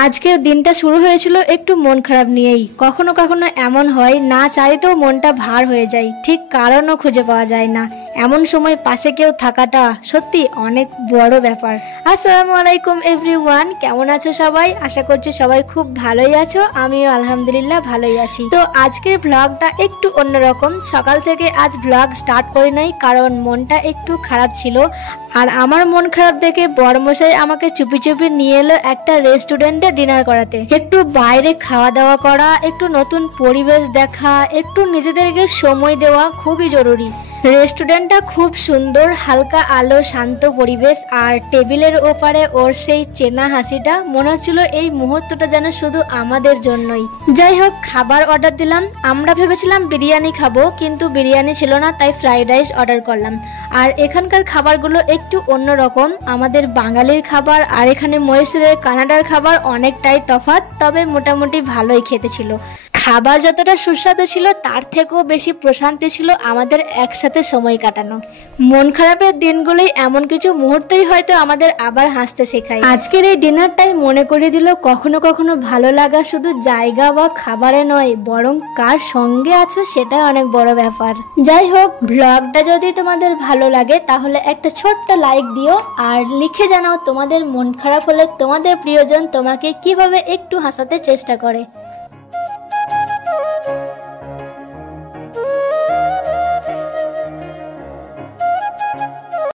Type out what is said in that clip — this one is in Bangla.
আজকের দিনটা শুরু হয়েছিল একটু মন খারাপ নিয়েই। কখনো কখনো এমন হয় না চাইতেও মনটা ভার হয়ে যায়, ঠিক কারণও খুঁজে পাওয়া যায় না। এমন সময় পাশে কেউ থাকাটা সত্যি অনেক বড় ব্যাপার। আসসালামু আলাইকুম এভরিওয়ান, কেমন আছো সবাই? আশা করছি সবাই খুব ভালোই আছো, আমিও আলহামদুলিল্লাহ ভালোই আছি। তো আজকের ব্লগটা একটু অন্যরকম। সকাল থেকে আজ ব্লগ স্টার্ট করি নাই কারণ মনটা একটু খারাপ ছিল। আর আমার মন খারাপ দেখে বড়মশাই আমাকে চুপি চুপি নিয়ে এলো একটা রেস্টুরেন্টে ডিনার করাতে। একটু বাইরে খাওয়া দাওয়া করা, একটু নতুন পরিবেশ দেখা, একটু নিজেদেরকে সময় দেওয়া খুবই জরুরি। রেস্টুরেন্টটা খুব সুন্দর, হালকা আলো, শান্ত পরিবেশ, আর টেবিলের ওপারে ওর সেই চেনা হাসিটা। মনে হচ্ছিল এই মুহূর্তটা যেন শুধু আমাদের জন্যই। যাই হোক, খাবার অর্ডার দিলাম। আমরা ভেবেছিলাম বিরিয়ানি খাবো, কিন্তু বিরিয়ানি ছিল না, তাই ফ্রাইড রাইস অর্ডার করলাম। আর এখানকার খাবারগুলো একটু অন্যরকম, আমাদের বাঙালির খাবার আর এখানে মহীশূরের কানাডার খাবার অনেকটাই তফাৎ, তবে মোটামুটি ভালোই খেতে ছিল। খাবার যতটা সুস্বাদু ছিল তার থেকেও বেশি প্রশান্তি ছিল আমাদের একসাথে সময় কাটানো। মন খারাপের দিনগুলোই এমন কিছু মুহূর্তই হয়তো আমাদের আবার হাসতে শেখায়। আজকের এই ডিনারটাই মনে করিয়ে দিল কখনো কখনো ভালো লাগা শুধু জায়গা বা খাবারে নয়, বরং কার সঙ্গে আছো সেটাই অনেক বড় ব্যাপার। যাই হোক, ব্লগটা যদি তোমাদের ভালো লাগে তাহলে একটা ছোট্ট লাইক দিও, আর লিখে জানাও তোমাদের মন খারাপ হলে তোমাদের প্রিয়জন তোমাকে কিভাবে একটু হাসাতে চেষ্টা করে।